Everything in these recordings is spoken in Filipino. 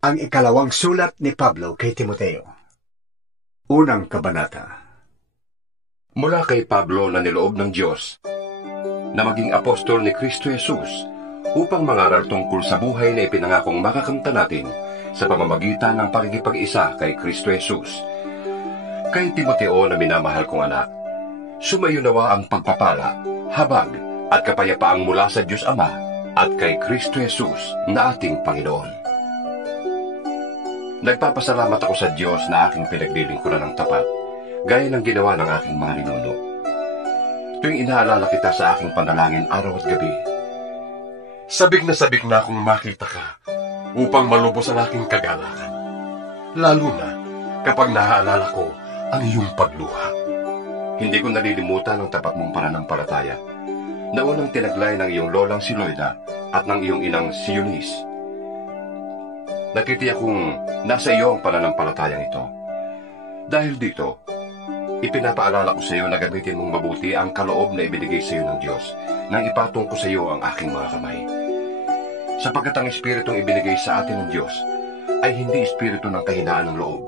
Ang ikalawang sulat ni Pablo kay Timoteo. Unang kabanata. Mula kay Pablo na niloob ng Diyos, na maging apostol ni Kristo Jesus, upang mangaral tungkol sa buhay na ipinangakong makakamtan natin sa pamamagitan ng pakikipag-isa kay Kristo Jesus. Kay Timoteo na minamahal kong anak, sumayo nawa ang pagpapala, habag at kapayapaang mula sa Diyos Ama at kay Kristo Jesus na ating Panginoon. Nagpapasalamat ako sa Diyos na aking pinaglilingkuran ng tapat, gaya ng ginawa ng aking mga ninuno. Tuwing inaalala kita sa aking panalangin araw at gabi, sabik na akong makita ka upang malubos ang aking kagalakan. Lalo na kapag naaalala ko ang iyong pagluha. Hindi ko nalilimutan ang tapat mong pananampalataya na unang tinaglay ng iyong lolang si Loida at ng iyong inang si Eunice. Nakitiyak kong nasa iyo ang pananampalatayang ito. Dahil dito, ipinapaalala ko sa iyo na gamitin mong mabuti ang kaloob na ibinigay sa iyo ng Diyos nang ipatong ko sa iyo ang aking mga kamay. Sapagkat ang espiritong ibinigay sa atin ng Diyos ay hindi espiritu ng kahinaan ng loob,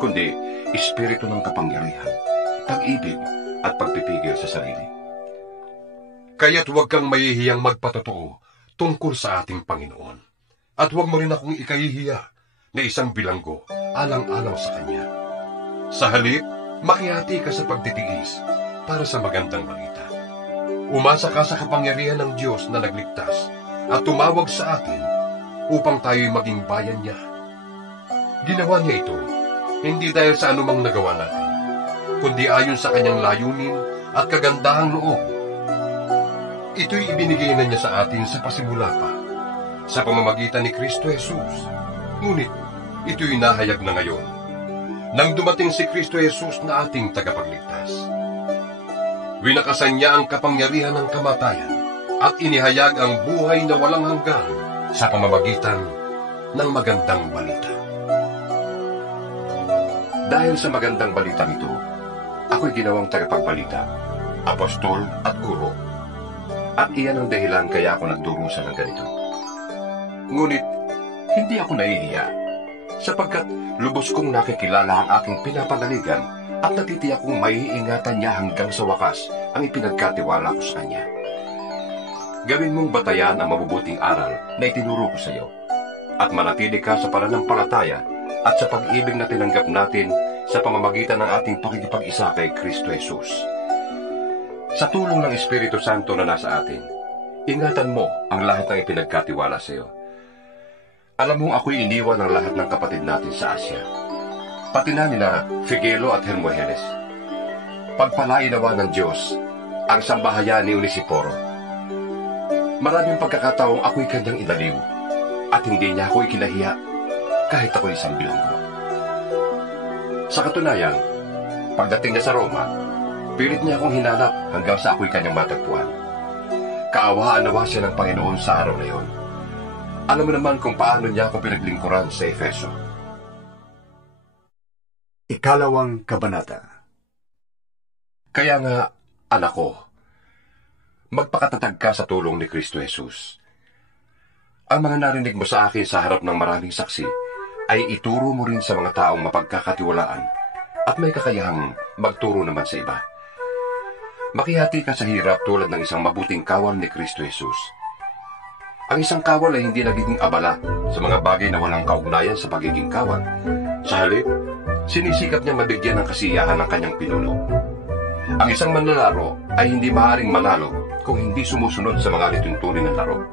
kundi espiritu ng kapangyarihan, pag-ibig at pagpipigil sa sarili. Kaya't huwag kang mahihiyang magpatotoo tungkol sa ating Panginoon. At huwag mo rin akong ikahihiya na isang bilanggo alang-alang sa Kanya. Sa halip, makihati ka sa pagtitiis para sa magandang balita. Umasa ka sa kapangyarihan ng Diyos na nagligtas at tumawag sa atin upang tayo'y maging bayan niya. Ginawa niya ito hindi dahil sa anumang nagawa natin, kundi ayon sa Kanyang layunin at kagandahang loob. Ito'y ibinigay na niya sa atin sa pasimula pa, sa pamamagitan ni Kristo Jesus. Ngunit ito'y nahayag na ngayon, nang dumating si Kristo Jesus na ating tagapagligtas. Winakasan niya ang kapangyarihan ng kamatayan at inihayag ang buhay na walang hanggan sa pamamagitan ng magandang balita. Dahil sa magandang balita nito, ako'y ginawang tagapagbalita, apostol at guro, at iyan ang dahilan kaya ako nagdurusa ng ganito. Ngunit, hindi ako nahihiya, sapagkat lubos kong nakikilala ang aking pinapanaligan at natitiyak kong maiingatan niya hanggang sa wakas ang ipinagkatiwala ko sa Kanya. Gawin mong batayan ang mabubuting aral na itinuro ko sa iyo, at manatili ka sa pananampalataya at sa pag-ibig na tinanggap natin sa pamamagitan ng ating pakikipag-isa kay Kristo Jesus. Sa tulong ng Espiritu Santo na nasa atin, ingatan mo ang lahat ng ipinagkatiwala sa iyo. Alam mong ako'y iniwan ng lahat ng kapatid natin sa Asya, pati na nila Figelo at Hermogenes. Pagpalain nawa ng Diyos ang sambahayan ni Onesiporo. Maraming pagkakataong ako'y kanyang inaliw, at hindi niya ako'y kinahiya, kahit ako'y isang bilanggo. Sa katunayan, pagdating niya sa Roma, pilit niya akong hinanap hanggang sa ako'y kanyang matagpuan. Kaawaan nawa siya ng Panginoon sa araw na iyon. Alam mo naman kung paano niya ako pinaglingkuran sa Efeso. Ikalawang kabanata. Kaya nga, anak ko, magpakatatag ka sa tulong ni Kristo Jesus. Ang mga narinig mo sa akin sa harap ng maraming saksi ay ituro mo rin sa mga taong mapagkakatiwalaan at may kakayahang magturo naman sa iba. Makihati ka sa hirap tulad ng isang mabuting kawal ni Kristo Jesus. Ang isang kawal ay hindi nagiging abala sa mga bagay na walang kaugnayan sa pagiging kawal. Sa halip, sinisikap niya mabigyan ng kasiyahan ng kanyang pinuno. Ang isang manlalaro ay hindi maaaring manalo kung hindi sumusunod sa mga lituntunin ng laro.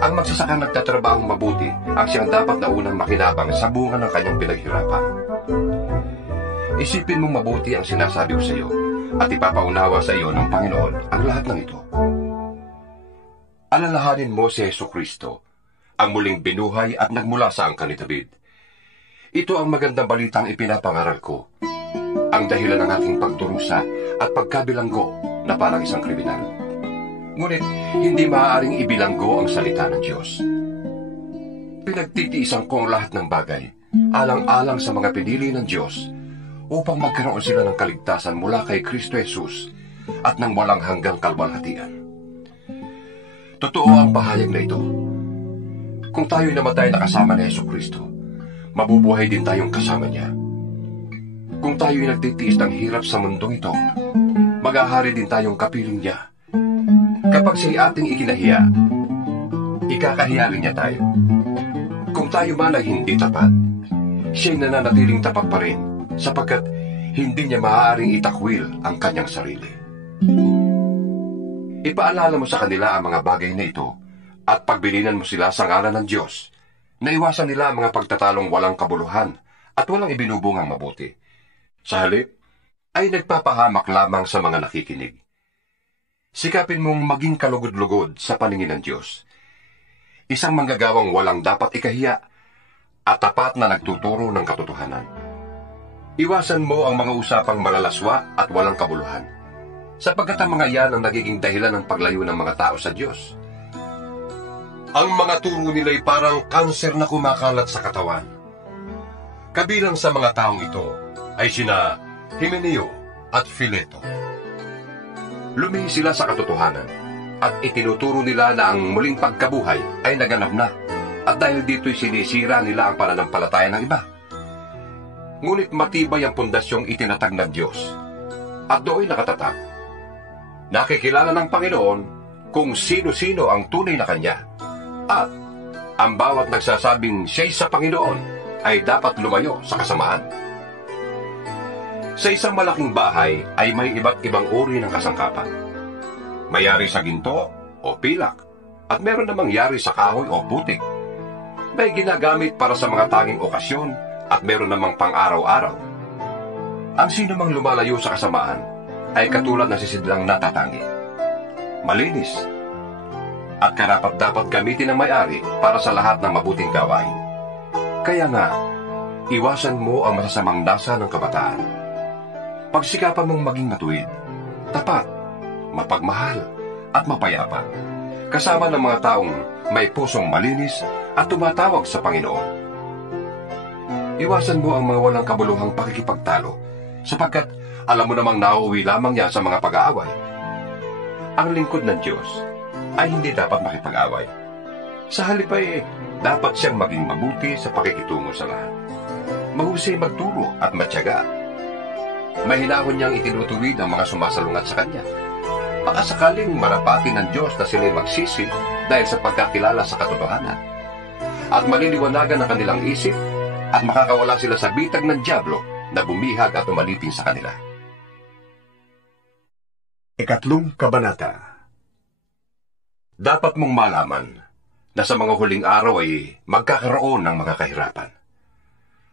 Ang magsasakang nagtatrabahong mabuti ang siyang dapat na unang makinabang sa bunga ng kanyang pinaghirapan. Isipin mong mabuti ang sinasabi ko sa iyo at ipapaunawa sa iyo ng Panginoon ang lahat ng ito. Alalahanin mo si Jesucristo, ang muling binuhay at nagmula sa angkan ni David. Ito ang magandang balitang ipinapangaral ko, ang dahilan ng aking pagdurusa at pagkabilanggo na parang isang kriminal. Ngunit hindi maaaring ibilanggo ang salita ng Diyos. Pinagtitiisan ko ang lahat ng bagay, alang-alang sa mga pinili ng Diyos, upang magkaroon sila ng kaligtasan mula kay Kristo Jesus at ng walang hanggang kalwalhatian. Totoo ang pahayag na ito. Kung tayo'y namatay na kasama ni Jesucristo, mabubuhay din tayong kasama niya. Kung tayo'y nagtitiis ng hirap sa mundong ito, maghahari din tayong kapiling niya. Kapag siya'y ating ikinahiya, ikakahiya rin niya tayo. Kung tayo man ay hindi tapat, siya'y nananatiling tapat pa rin, sapagkat hindi niya maaaring itakwil ang kanyang sarili. Ipaalala mo sa kanila ang mga bagay na ito at pagbilinan mo sila sa ngalan ng Diyos, na iwasan nila ang mga pagtatalong walang kabuluhan at walang ibinubungang mabuti. Sa halip, ay nagpapahamak lamang sa mga nakikinig. Sikapin mong maging kalugod-lugod sa paningin ng Diyos. Isang manggagawang walang dapat ikahiya at tapat na nagtuturo ng katotohanan. Iwasan mo ang mga usapang malalaswa at walang kabuluhan, sapagkat ang mga iyan ang nagiging dahilan ng paglayo ng mga tao sa Diyos. Ang mga turo nila'y parang kanser na kumakalat sa katawan. Kabilang sa mga taong ito ay sina Himeneo at Fileto. Lumihis sila sa katotohanan at itinuturo nila na ang muling pagkabuhay ay naganap na, at dahil dito'y sinisira nila ang pananampalataya ng iba. Ngunit matibay ang pundasyong itinatag ng Diyos, at doon nakatatag. Nakikilala ng Panginoon kung sino-sino ang tunay na Kanya, at ang bawat nagsasabing siya'y sa Panginoon ay dapat lumayo sa kasamaan. Sa isang malaking bahay ay may iba't ibang uri ng kasangkapan. May yari sa ginto o pilak, at meron namang yari sa kahoy o putik. May ginagamit para sa mga tanging okasyon, at meron namang pang-araw-araw. Ang sino mang lumalayo sa kasamaan ay katulad na sisidlang natatangi. Malinis, at karapat-dapat gamitin ng may-ari para sa lahat ng mabuting gawain. Kaya nga, iwasan mo ang masasamang dasa ng kabataan. Pagsikapan mong maging matuwid, tapat, mapagmahal, at mapayapa, kasama ng mga taong may pusong malinis at tumatawag sa Panginoon. Iwasan mo ang mga walang kabuluhang pakikipagtalo, sapagkat alam mo namang nauuwi lamang niya sa mga pag-aaway. Ang lingkod ng Diyos ay hindi dapat makipag-away. Sa halip ay dapat siyang maging mabuti sa pakikitungo sa lahat. Mahusay magturo at matyaga. Mahinahon niyang itinutuwid ang mga sumasalungat sa Kanya. Baka sakaling marapatin ng Diyos na sila'y magsisi dahil sa pagkakilala sa katotohanan. At maliliwanagan ang kanilang isip at makakawala sila sa bitag ng dyablo na bumihag at umalipin sa kanila. Ikatlong kabanata. Dapat mong malaman na sa mga huling araw ay magkakaroon ng mga kahirapan.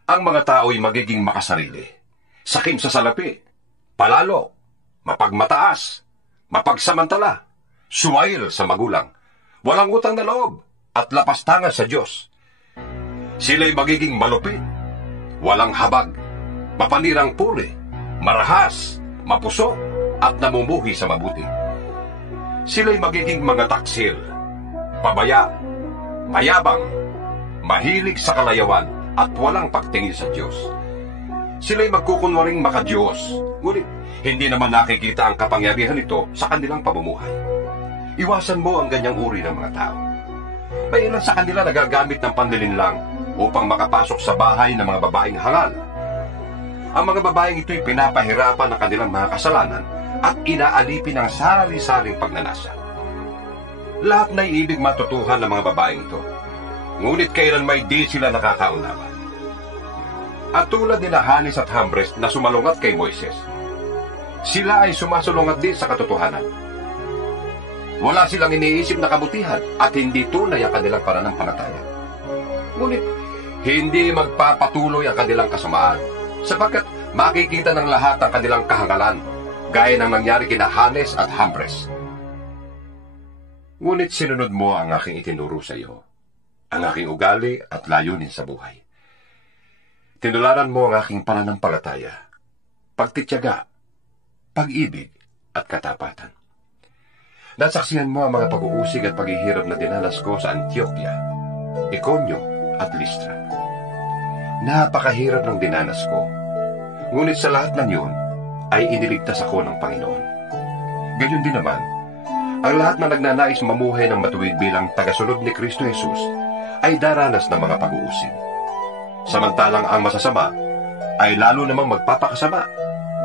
Ang mga tao ay magiging makasarili, sakim sa salapi, palalo, mapagmataas, mapagsamantala, suwail sa magulang, walang utang na loob, at lapastangan sa Diyos. Sila'y magiging malupit, walang habag, mapanirang puri, marahas, mapuso, at namumuhi sa mabuti. Sila'y magiging mga taksil, pabaya, mayabang, mahilig sa kalayawan, at walang pagtingin sa Diyos. Sila'y magkukunwaring makadiyos, ngunit hindi naman nakikita ang kapangyarihan nito sa kanilang pamumuhay. Iwasan mo ang ganyang uri ng mga tao. May ilan sa kanila nagagamit ng panlilinlang upang makapasok sa bahay ng mga babaeng hangal. Ang mga babaeng ito'y pinapahirapan ng kanilang mga kasalanan at inaalipin ang sari-saring pagnanasa. Lahat na ibig matutuhan ng mga babaeng ito, ngunit kailan may di sila nakakaunawa. At tulad ni Hanes at Jambres na sumalungat kay Moises, sila ay sumasalungat din sa katotohanan. Wala silang iniisip na kabutihan at hindi tunay ang kanilang pananampalataya. Ngunit hindi magpapatuloy ang kanilang kasamaan, sapagkat makikita ng lahat ang kanilang kahangalan, gaya ng nangyari kina Hanes at Jambres. Ngunit sinunod mo ang aking itinuro sa iyo, ang aking ugali at layunin sa buhay. Tinularan mo ang aking pananampalataya, pagtityaga, pag-ibig at katapatan. Nasaksihan mo ang mga pag-uusig at paghihirap na dinanas ko sa Antioquia, Iconio at Listra. Napakahirap ng dinanas ko, ngunit sa lahat ng yun ay iniligtas ako ng Panginoon. Gayon din naman, ang lahat na nagnanais mamuhay ng matuwid bilang tagasunod ni Kristo Jesus ay daranas ng mga pag-uusig. Samantalang ang masasama ay lalo namang magpapakasama,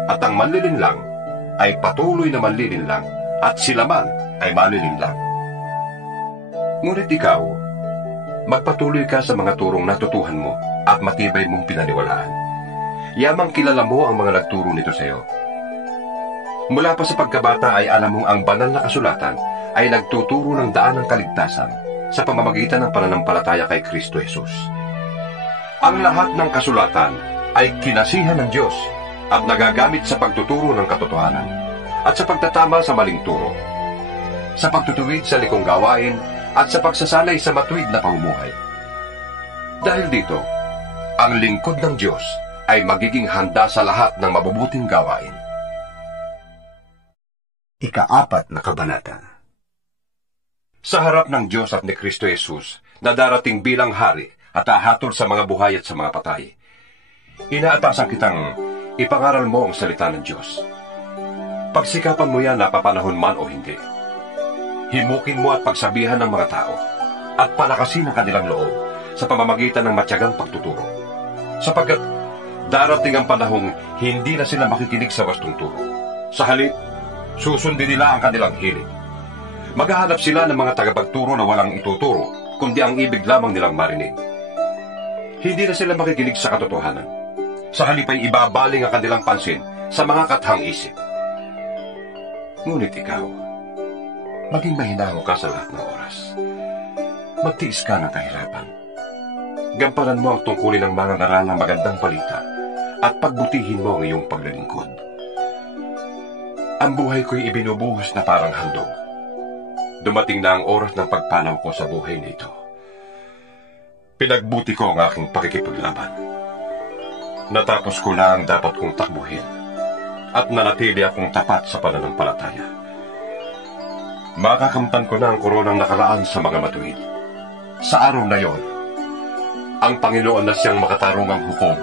at ang manlilinlang ay patuloy na manlilinlang, at sila man ay malilinlang. Ngunit ikaw, magpatuloy ka sa mga turong natutuhan mo at matibay mong pinaniwalaan. Yamang kilala mo ang mga nagturo nito sa iyo. Mula pa sa pagkabata ay alam mong ang banal na kasulatan ay nagtuturo ng daan ng kaligtasan sa pamamagitan ng pananampalataya kay Kristo Jesus. Ang lahat ng kasulatan ay kinasihan ng Diyos at nagagamit sa pagtuturo ng katotohanan at sa pagtatama sa maling turo, sa pagtutuwid sa likong gawain at sa pagsasanay sa matuwid na pamumuhay. Dahil dito, ang lingkod ng Diyos ay magiging handa sa lahat ng mabubuting gawain. Ika-4 na kabanata. Sa harap ng Diyos at ni Kristo Jesus, na darating bilang hari at hahatol sa mga buhay at sa mga patay, inaatasan kitang ipangaral mo ang salita ng Diyos. Pagsikapan mo yan napapanahon man o hindi. Himukin mo at pagsabihan ng mga tao at palakasin ang kanilang loob sa pamamagitan ng matyagang pagtuturo. Sapagkat darating ang panahong hindi na sila makikinig sa wastong turo. Sa halip, susundin nila ang kanilang hilig. Maghahanap sila ng mga tagapagturo na walang ituturo, kundi ang ibig lamang nilang marinig. Hindi na sila makikinig sa katotohanan. Sa halip ay ibabaling ang kanilang pansin sa mga kathang isip. Ngunit ikaw, maging mahinahon ka sa lahat ng oras. Magtiis ka ng kahirapan. Gampanan mo ang tungkulin ng mga ngaral ng magandang balita at pagbutihin mo ang iyong paglilingkod. Ang buhay ko'y ibinubuhos na parang handog. Dumating na ang oras ng pagpanaw ko sa buhay nito. Pinagbuti ko ang aking pakikipaglaban. Natapos ko na ang dapat kong takbuhin at nanatili akong tapat sa pananampalataya. Makakamtan ko na ang koronang nakalaan sa mga matuwid. Sa araw na yon, ang Panginoon na siyang makatarungang hukom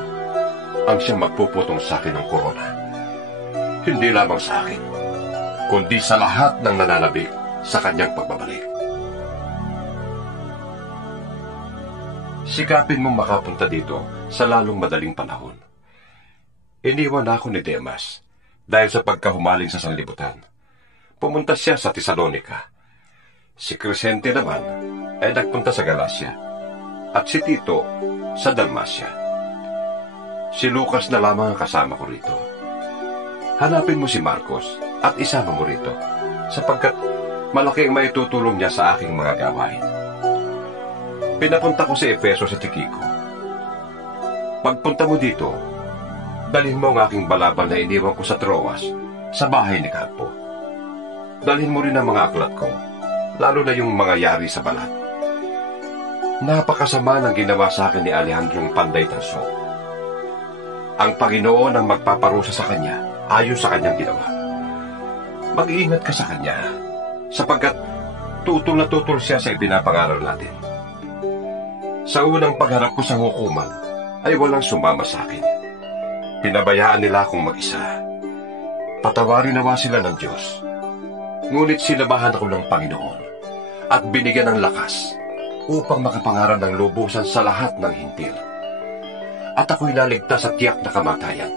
ang siyang magpuputong sa akin ng korona. Hindi lamang sa akin, kundi sa lahat ng nananabik sa kanyang pagbabalik. Sikapin mong makapunta dito sa lalong madaling panahon. Iniwan ako ni Demas dahil sa pagkahumaling sa sanlibutan. Pumunta siya sa Tesalonica. Si Crescente naman ay nagpunta sa Galacia at si Tito sa Dalmacia. Si Lucas na lamang ang kasama ko rito. Hanapin mo si Marcos at isama mo rito sapagkat malaki ang maitutulong niya sa aking mga gawain. Pinapunta ko si Efeso sa Tikiko. Pagpunta mo dito, dalhin mo ang aking balabal na iniwan ko sa Troas, sa bahay ni Carpo. Dalhin mo rin ang mga aklat ko, lalo na yung mga yari sa balat. Napakasama ng ginawa sa akin ni Alejandrong Panday Tanso. Ang Panginoon ang magpaparusa sa kanya, ayon sa kanyang ginawa. Mag-iingat ka sa kanya, sapagkat tutol na tutol siya sa ipinapangaral natin. Sa unang pagharap ko sa hukuman, ay walang sumama sa akin. Pinabayaan nila akong mag-isa. Patawarin nawa sila ng Diyos. Ngunit sinabahan ako ng Panginoon at binigyan ng lakas upang makapangaral ng lubusan sa lahat ng hintil. At ako'y naligtas sa tiyak na kamatayan.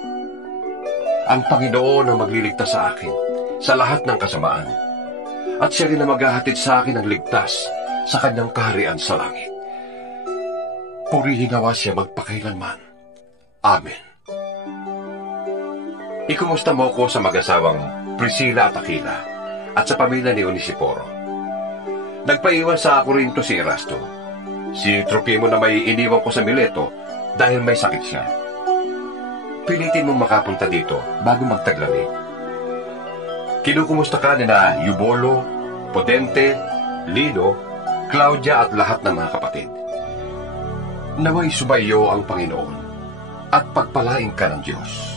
Ang Panginoon ang magliligtas sa akin sa lahat ng kasamaan. At siya rin ang maghahatid sa akin ng ligtas sa kanyang kaharian sa langit. Purihin nawa siya magpakailanman. Amen. Ikumusta mo ko sa mag-asawang Priscilla at Aquila at sa pamilya ni Onesiforo. Nagpaiwan sa Corinto si Erasto. Si Tropimo na may iniwan ko sa Mileto dahil may sakit siya. Pilitin mong makapunta dito bago magtaglamig. Kinukumusta ka nina Eubolo, Pudente, Lino, Claudia at lahat ng mga kapatid. Naway subayo ang Panginoon at pagpalain ka ng Diyos.